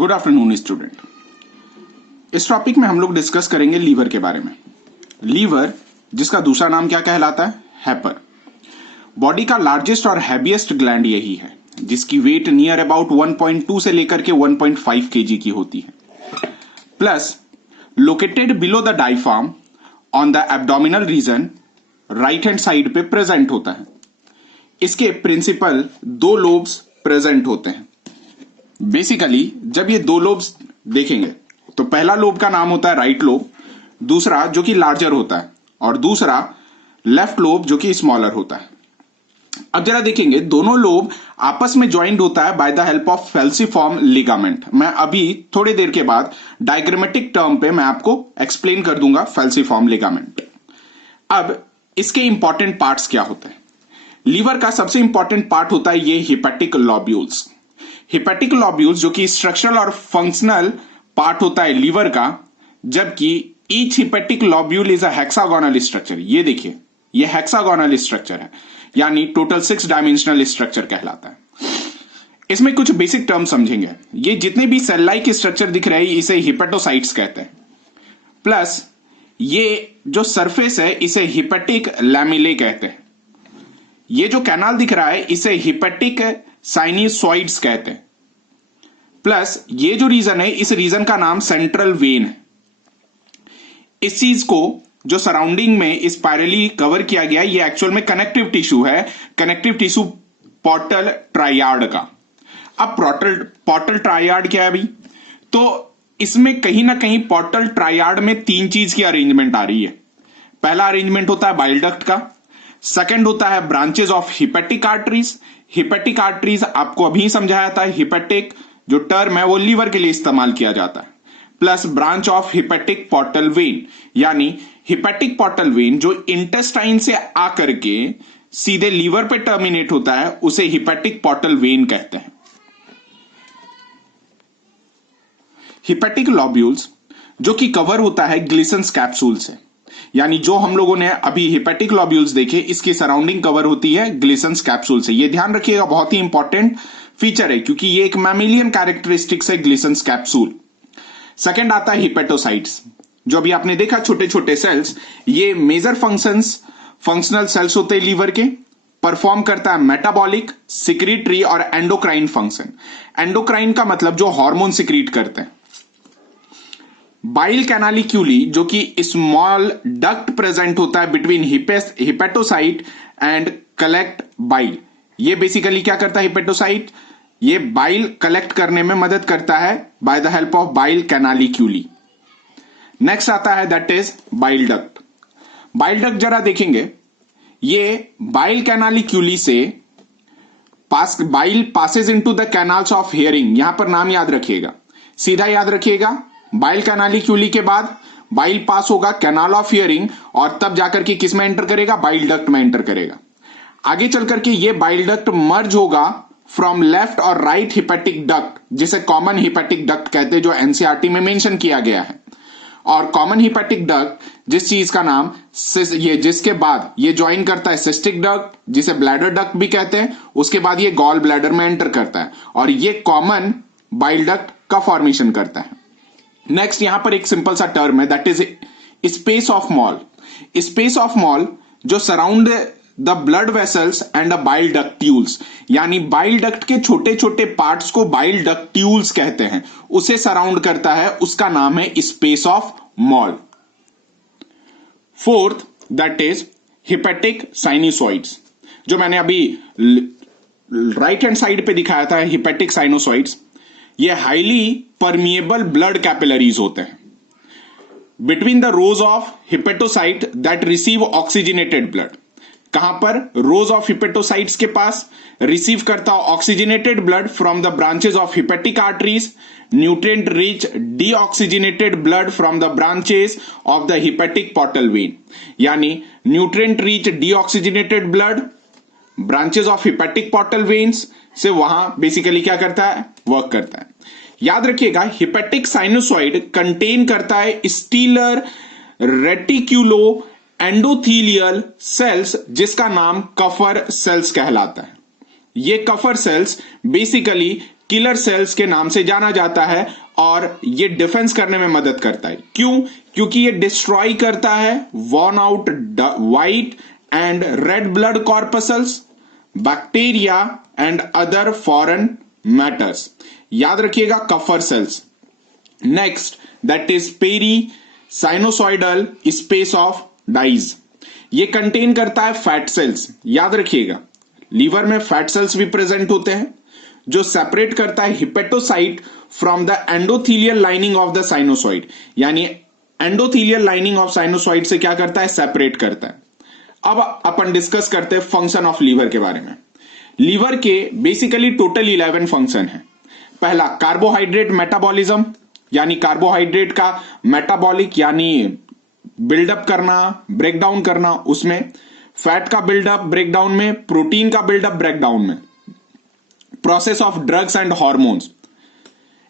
Good afternoon student. इस topic में हम लोग डिस्कस करेंगे लीवर के बारे में। लीवर, जिसका दूसरा नाम क्या कहलाता है? हेपर। बॉडी का लार्जेस्ट और हैवीएस्ट ग्लैंड यही है, जिसकी वेट नियर अबाउट 1.2 से लेकर के 1.5 केजी की होती है। Plus located below the diaphragm on the abdominal region, right hand side पे प्रेजेंट होता है। इसके प्रिंसिपल दो लोब्स प्रेजेंट होते हैं। बेसिकली जब ये दो लोब्स देखेंगे तो पहला लोब का नाम होता है राइट लोब, दूसरा जो कि लार्जर होता है, और दूसरा लेफ्ट लोब जो कि स्मॉलर होता है। अब जरा देखेंगे, दोनों लोब आपस में ज्वाइंट होता है by the help of falciform ligament. मैं अभी थोड़ी देर के बाद डायग्रामेटिक टर्म पे मैं आपको एक्सप्लेन कर दूंगा फेल्सिफॉर्म लिगामेंट। अब इसके इंपॉर्टेंट पार्ट्स क्या होते हैं? लीवर का सबसे इंपॉर्टेंट पार्ट होता है ये हिपैटिक लॉब्यूल्स। हिपैटिक लॉब्यूल्स जो कि स्ट्रक्चरल और फंक्शनल पार्ट होता है लीवर का, जबकि each hepatic lobule is a hexagonal structure. ये देखिए, ये हेक्सागोनल स्ट्रक्चर है, यानी टोटल 6 डायमेंशनल स्ट्रक्चर कहलाता है। इसमें कुछ बेसिक टर्म समझेंगे। ये जितने भी सेल लाइक स्ट्रक्चर दिख रहे हैं इसे हिपेटोसाइट्स कहते हैं। प्लस ये जो सरफेस है इसे हिपैटिक लैमेले कहते हैं। ये जो कैनाल दिख रहा है इसे हिपैटिक साइनसॉइड्स कहते हैं। प्लस ये जो रीजन है, इस रीजन का नाम सेंट्रल वेन है। इस चीज को जो सराउंडिंग में स्पाइरली कवर किया गया, ये एक्चुअल में कनेक्टिव टिश्यू है, कनेक्टिव टिश्यू पोर्टल ट्रायाड का। अब पोर्टल ट्रायाड क्या है भाई? तो इसमें कहीं ना कहीं पोर्टल ट्रायाड में 3 चीज की अरेंजमेंट आ रही है। पहला अरेंजमेंट होता है बाइल डक्ट का, सेकंड होता है branches of hepatic arteries. Hepatic arteries आपको अभी समझाया था, हिपैटिक जो टर्म है वो लीवर के लिए इस्तेमाल किया जाता है। Plus branch of hepatic portal vein, यानी हिपैटिक पोर्टल वेन जो इंटेस्टाइन से आकर के सीधे लीवर पे टर्मिनेट होता है, उसे हिपैटिक पोर्टल वेन कहते हैं। हिपैटिक लॉब्यूल्स जो कि कवर होता है ग्लिसन्स कैप्सूल से, यानी जो हम लोगों ने अभी हिपैटिक लॉब्यूल्स देखे, इसकी सराउंडिंग कवर होती है ग्लिसन्स कैप्सूल से। ये ध्यान रखिएगा, बहुत ही इंपॉर्टेंट फीचर है, क्योंकि ये एक मैमिलियन कैरेक्टरिस्टिक्स है ग्लिसन्स कैप्सूल। सेकंड आता है हिपेटोसाइट्स, जो अभी आपने देखा छोटे छोटे सेल्स, ये मेजर फंक्शनल सेल्स होते हैं लीवर के। परफॉर्म करता है मेटाबॉलिक, सिक्रीटरी और एंडोक्राइन फंक्शन। एंडोक्राइन का मतलब जो हार्मोन सिक्रीट करते हैं। बाइल कैनालिक्यूली जो कि स्मॉल डक्ट प्रेजेंट होता है between hepatocyte and collect bile. ये बेसिकली क्या करता है हिपेटोसाइट? ये बाइल कलेक्ट करने में मदद करता है by the help of bile canaliculi. Next आता है that is bile duct. Bile duct जरा देखेंगे, ये बाइल कैनालिक्यूली से bile passes into the canals of Hering. यहां पर नाम याद रखिएगा, सीधा याद रखिएगा। बाइल कैनालिक्यूली के बाद बाइल पास होगा कैनाल ऑफ हियरिंग, और तब जाकर के किस में एंटर करेगा? बाइल डक्ट में एंटर करेगा। आगे चल करके ये बाइल डक्ट मर्ज होगा फ्रॉम लेफ्ट और राइट हिपैटिक डक्ट, जिसे कॉमन हिपैटिक डक्ट कहते हैं, जो एनसीईआरटी में मेंशन किया गया है। और कॉमन हिपैटिक डक्ट जिस चीज का नाम ये, जिसके बाद ये ज्वाइन करता है सिस्टिक डक्ट, जिसे ब्लैडर डक्ट भी कहते हैं, उसके बाद ये गॉल ब्लैडर में एंटर करता है और ये कॉमन बाइल डक्ट का फॉर्मेशन करता है। नेक्स्ट यहां पर एक सिंपल सा टर्म है, that is space of Mall. Space of Mall जो surround the blood vessels and the bile ductules, यानी बाइल डक्ट के छोटे छोटे पार्ट्स को बाइल डक्ट्यूल्स कहते हैं, उसे सराउंड करता है, उसका नाम है space of Mall. Fourth that is hepatic sinusoids, जो मैंने अभी राइट हैंड साइड पे दिखाया था, हिपैटिक साइनसॉइड्स। ये हाईली परमिएबल ब्लड कैपिलरीज होते हैं between the rows of hepatocyte that receive oxygenated blood. कहां पर? रोज ऑफ हिपेटोसाइट्स के पास रिसीव करता oxygenated blood from the branches of hepatic arteries, nutrient rich deoxygenated blood from the branches of the hepatic portal vein, यानी nutrient rich deoxygenated blood branches of hepatic portal veins से वहां basically क्या करता है? Work करता है। याद रखिएगा, हिपैटिक साइनसॉइड कंटेन करता है स्टीलर रेटिक्यूलो एंडोथीलियल सेल्स, जिसका नाम कफर सेल्स कहलाता है। ये Kupffer cells basically killer cells के नाम से जाना जाता है और ये डिफेंस करने में मदद करता है। क्यों? क्योंकि ये डिस्ट्रॉय करता है worn out white and red blood corpuscles, bacteria and other foreign matters. याद रखिएगा, Kupffer cells. Next, that is perisinusoidal space of Disse. ये कंटेन करता है फैट सेल्स। याद रखिएगा, लीवर में फैट सेल्स भी प्रेजेंट होते हैं जो सेपरेट करता है hepatocyte from the endothelial lining of the sinusoid. यानी एंडोथीलियल लाइनिंग ऑफ साइनोसॉइड से क्या करता है? सेपरेट करता है। अब अपन डिस्कस करते हैं फंक्शन ऑफ लीवर के बारे में। लीवर के बेसिकली टोटल 11 फंक्शन है। पहला, कार्बोहाइड्रेट मेटाबॉलिज्म, यानी कार्बोहाइड्रेट का मेटाबॉलिक यानी बिल्डअप करना, ब्रेकडाउन करना, उसमें फैट का बिल्डअप ब्रेकडाउन में, प्रोटीन का बिल्डअप ब्रेकडाउन में, process of drugs and hormones,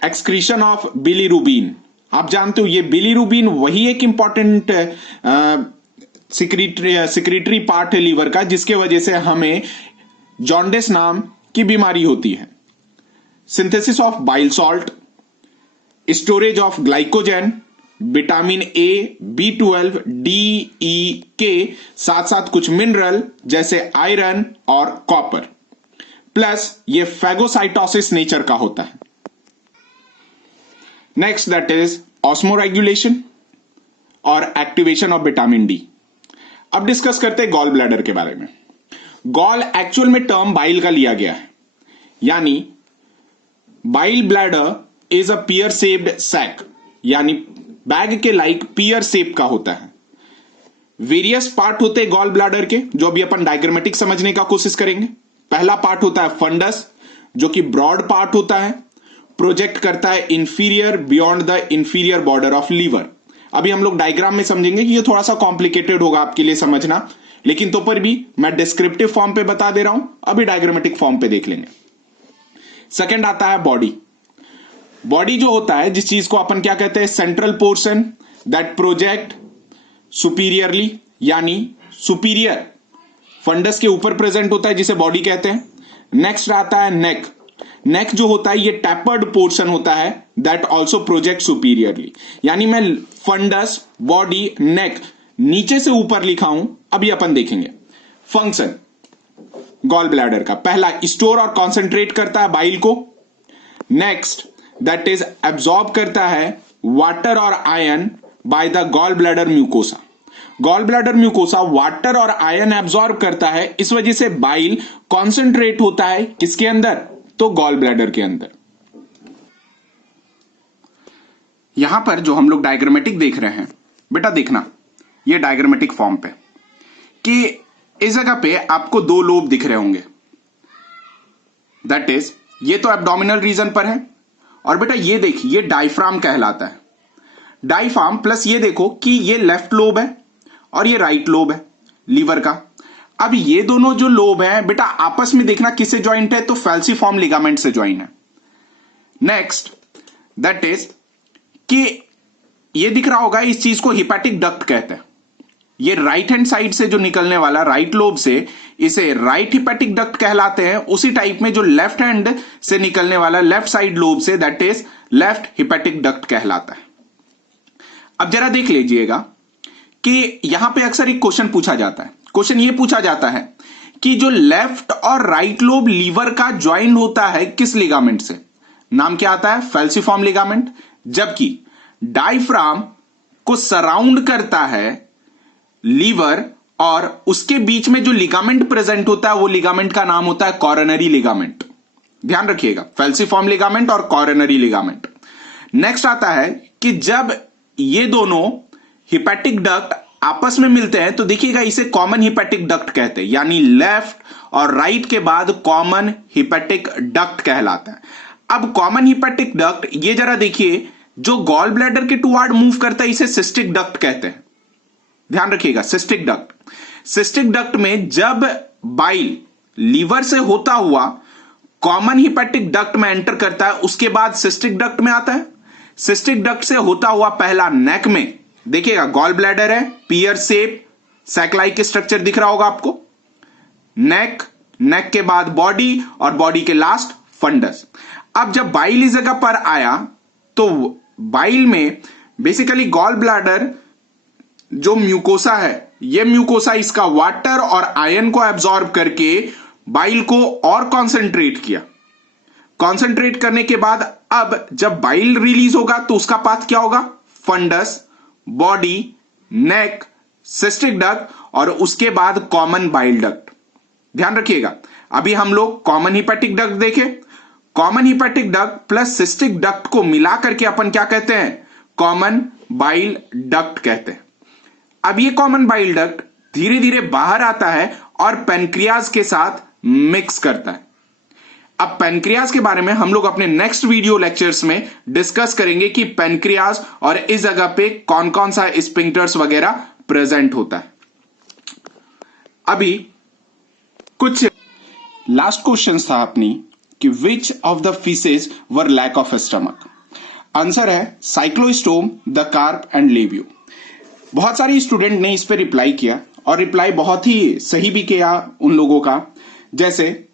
excretion of bilirubin. आप जानते हो ये बिलीरुबिन वही एक इंपॉर्टेंट सिक्रीटरी पार्ट है लीवर का, जिसके वजह से हमें जॉन्डिस नाम की बीमारी होती है। Synthesis of bile salt, storage of glycogen, vitamin A, B12, D, E, K, साथ साथ कुछ मिनरल जैसे आयरन और कॉपर, प्लस ये फैगोसाइटोसिस नेचर का होता है। नेक्स्ट, दैट इज ऑस्मोरेगुलेशन और एक्टिवेशन ऑफ विटामिन डी। अब डिस्कस करते हैं गॉल ब्लैडर के बारे में। गॉल एक्चुअल में टर्म बाइल का लिया गया है, यानी bile bladder is a pear shaped sac, यानी बैग के लाइक पियर शेप का होता है। वेरियस पार्ट होते हैं गॉल ब्लैडर के, जो अभी अपन डायग्रामेटिक समझने का कोशिश करेंगे। पहला पार्ट होता है फंडस, जो कि ब्रॉड पार्ट होता है, प्रोजेक्ट करता है inferior beyond the inferior border of liver. अभी हम लोग डायग्राम में समझेंगे कि ये थोड़ा सा कॉम्प्लिकेटेड होगा आपके लिए समझना, लेकिन तो पर भी मैं डिस्क्रिप्टिव फॉर्म पे बता दे रहा हूं, अभी डायग्रामेटिक फॉर्म पे देख लेंगे। सेकंड आता है बॉडी। बॉडी जो होता है, जिस चीज को अपन क्या कहते हैं, central portion that project superiorly, यानी सुपीरियर फंडस के ऊपर प्रेजेंट होता है, जिसे बॉडी कहते हैं। नेक्स्ट आता है नेक। नेक जो होता है ये टैपर्ड पोर्शन होता है दैट ऑल्सो प्रोजेक्ट सुपीरियरली, यानी मैं फंडस, बॉडी, नेक नीचे से ऊपर लिखा हूं। अभी अपन देखेंगे फंक्शन गॉल ब्लैडर का। पहला, स्टोर और कॉन्सेंट्रेट करता है बाइल को। नेक्स्ट, दैट इज एब्जॉर्ब करता है वाटर और ion by the gall bladder mucosa. Gall bladder mucosa water और आयन एब्जॉर्ब करता है, इस वजह से बाइल कॉन्सेंट्रेट होता है किसके अंदर? तो गॉल ब्लैडर के अंदर। यहां पर जो हम लोग डायग्रामेटिक देख रहे हैं, बेटा देखना ये डायग्रामेटिक फॉर्म पे, कि इस जगह पे आपको दो लोब दिख रहे होंगे। दैट इज, ये तो एब्डोमिनल रीजन पर है, और बेटा ये देखिए ये डायफ्राम कहलाता है। डायफ्राम प्लस ये देखो कि ये लेफ्ट लोब है और ये राइट लोब है लीवर का। अब ये दोनों जो लोब है बेटा आपस में देखना किससे ज्वाइंट है? तो फैल्सीफॉर्म लिगामेंट से ज्वाइन है। नेक्स्ट, दैट इज कि ये दिख रहा होगा, इस चीज को हिपैटिक डक्ट कहते हैं। ये राइट हैंड साइड से जो निकलने वाला राइट लोब से, इसे राइट हिपैटिक डक्ट कहलाते हैं। उसी टाइप में जो लेफ्ट हैंड से निकलने वाला लेफ्ट साइड लोब से, that is left hepatic duct कहलाता है। अब जरा देख लीजिएगा कि यहां पे अक्सर एक क्वेश्चन पूछा जाता है। क्वेश्चन ये पूछा जाता है कि जो लेफ्ट और राइट लोब लीवर का ज्वाइन होता है किस लिगामेंट से? नाम क्या आता है? फैल्सीफॉर्म लिगामेंट। जबकि डायफ्राम को सराउंड करता है लीवर, और उसके बीच में जो लिगामेंट प्रेजेंट होता है वो लिगामेंट का नाम होता है कॉरोनरी लिगामेंट। ध्यान रखिएगा, फैल्सीफॉर्म लिगामेंट और कॉरोनरी लिगामेंट। नेक्स्ट आता है कि जब ये दोनों हिपैटिक डक्ट आपस में मिलते हैं तो देखिएगा इसे कॉमन हिपैटिक डक्ट कहते हैं, यानी लेफ्ट और राइट के बाद कॉमन हिपैटिक डक्ट कहलाता है। अब कॉमन हिपैटिक डक्ट, ये जरा देखिए, जो गॉल ब्लैडर के टुवार्ड मूव करता है इसे सिस्टिक डक्ट कहते हैं। ध्यान रखिएगा, सिस्टिक डक्ट। सिस्टिक डक्ट में जब बाइल लीवर से होता हुआ कॉमन हिपैटिक डक्ट में एंटर करता है, उसके बाद सिस्टिक डक्ट में आता है। सिस्टिक डक्ट से होता हुआ पहला नेक में, देखिएगा गॉल ब्लैडर है, pear shape sac like structure दिख रहा होगा आपको। नेक, नेक के बाद बॉडी, और बॉडी के लास्ट फंडस। अब जब बाइल इस जगह पर आया तो बाइल में बेसिकली गॉल ब्लैडर जो म्यूकोसा है, ये म्यूकोसा इसका वाटर और आयरन को एब्जॉर्ब करके बाइल को और कॉन्सेंट्रेट किया। कॉन्सेंट्रेट करने के बाद अब जब बाइल रिलीज होगा तो उसका पाथ क्या होगा? फंडस, बॉडी, नेक, सिस्टिक डक्ट और उसके बाद कॉमन बाइल डक्ट। ध्यान रखिएगा, अभी हम लोग कॉमन हिपैटिक डक्ट देखे। Common hepatic duct plus cystic duct को मिला करके अपन क्या कहते हैं? कॉमन बाइल डक्ट कहते हैं। अब ये कॉमन बाइल डक्ट धीरे धीरे बाहर आता है और पेनक्रियाज के साथ मिक्स करता है। अब पेनक्रियाज के बारे में हम लोग अपने नेक्स्ट वीडियो लेक्चर्स में डिस्कस करेंगे कि पेनक्रियाज और इस जगह पे कौन कौन सा स्पिंक्टर्स वगैरह प्रेजेंट होता है। अभी कुछ लास्ट क्वेश्चंस था अपनी कि which of the fishes were lack of stomach. Answer है cyclostome, the carp and labeo. बहुत सारे स्टूडेंट ने इस पे रिप्लाई किया और रिप्लाई बहुत ही सही भी किया उन लोगों का, जैसे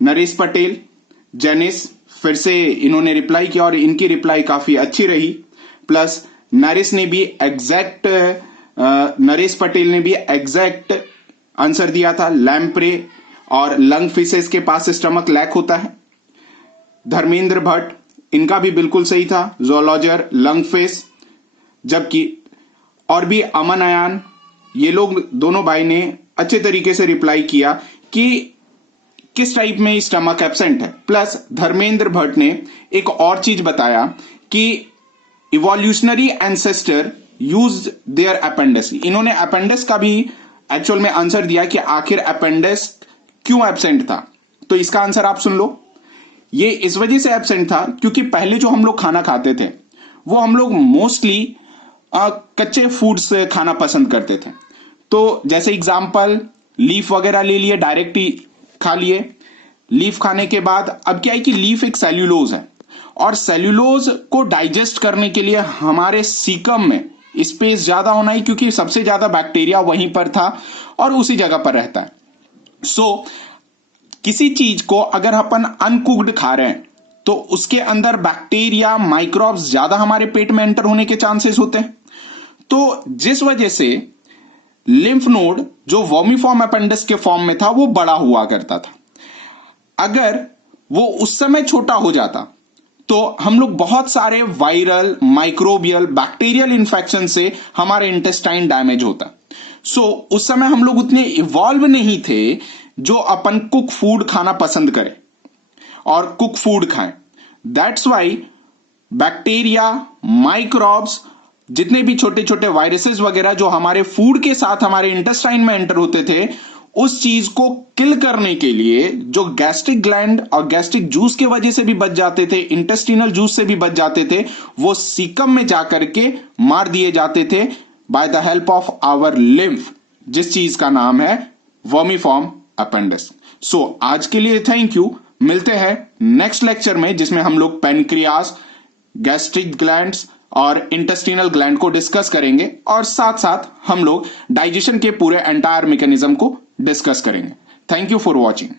नरेश पटेल, जेनिस, फिर से इन्होंने रिप्लाई किया और इनकी रिप्लाई काफी अच्छी रही। प्लस नरेश ने भी एग्जैक्ट नरेश पटेल ने भी एग्जैक्ट आंसर दिया था, लैम्प्रे और लंग फिशेस के पास स्टमक लैक होता है। धर्मेंद्र भट्ट, इनका भी बिल्कुल सही था, जोलॉजर, लंग फिश। जबकि और भी अमन अयान, ये लोग दोनों भाई ने अच्छे तरीके से रिप्लाई किया कि किस टाइप में स्टमक एब्सेंट है। प्लस धर्मेंद्र भट्ट ने एक और चीज बताया कि evolutionary ancestor use their appendix. इन्होंने अपेंडिस का भी एक्चुअल में आंसर दिया कि आखिर अपेंडिस क्यों एब्सेंट था। तो इसका आंसर आप सुन लो, ये इस वजह से एब्सेंट था क्योंकि पहले जो हम लोग खाना खाते थे वो हम लोग मोस्टली कच्चे फूड्स खाना पसंद करते थे। तो जैसे एग्जांपल लीफ वगैरह ले लिए, डायरेक्ट ही खा लिए। लीफ खाने के बाद अब क्या है कि लीफ एक सेल्यूलोज है और सेल्यूलोज को डाइजेस्ट करने के लिए हमारे सीकम में स्पेस ज्यादा होना ही, क्योंकि सबसे ज्यादा बैक्टीरिया वहीं पर था और उसी जगह पर रहता है। सो किसी चीज को अगर अपन अनकुक्ड खा रहे हैं तो उसके अंदर बैक्टीरिया, माइक्रोब्स ज्यादा हमारे पेट में एंटर होने के चांसेस होते हैं। तो जिस वजह से लिम्फ नोड जो वर्मीफॉर्म अपेंडिस के फॉर्म में था वो बड़ा हुआ करता था। अगर वो उस समय छोटा हो जाता तो हम लोग बहुत सारे वायरल, माइक्रोबियल, बैक्टीरियल इंफेक्शन से हमारे इंटेस्टाइन डैमेज होता। सो उस समय हम लोग उतने इवॉल्व नहीं थे जो अपन कुक फूड खाना पसंद करें और कुक फूड खाएं। दैट्स वाई बैक्टीरिया, माइक्रोब्स, जितने भी छोटे छोटे वायरसेस वगैरह जो हमारे फूड के साथ हमारे इंटेस्टाइन में एंटर होते थे, उस चीज को किल करने के लिए जो गैस्ट्रिक ग्लैंड और गैस्ट्रिक जूस की वजह से भी बच जाते थे, इंटेस्टिनल जूस से भी बच जाते थे, वो सीकम में जाकर के मार दिए जाते थे by the help of our lymph, जिस चीज का नाम है वर्मीफॉर्म अपेंडिस। सो आज के लिए थैंक यू। मिलते हैं नेक्स्ट लेक्चर में जिसमें हम लोग पेनक्रियास, गैस्ट्रिक ग्लैंड्स और इंटेस्टिनल ग्लैंड को डिस्कस करेंगे और साथ साथ हम लोग डाइजेशन के पूरे एंटायर मैकेनिज्म को डिस्कस करेंगे। Thank you for watching.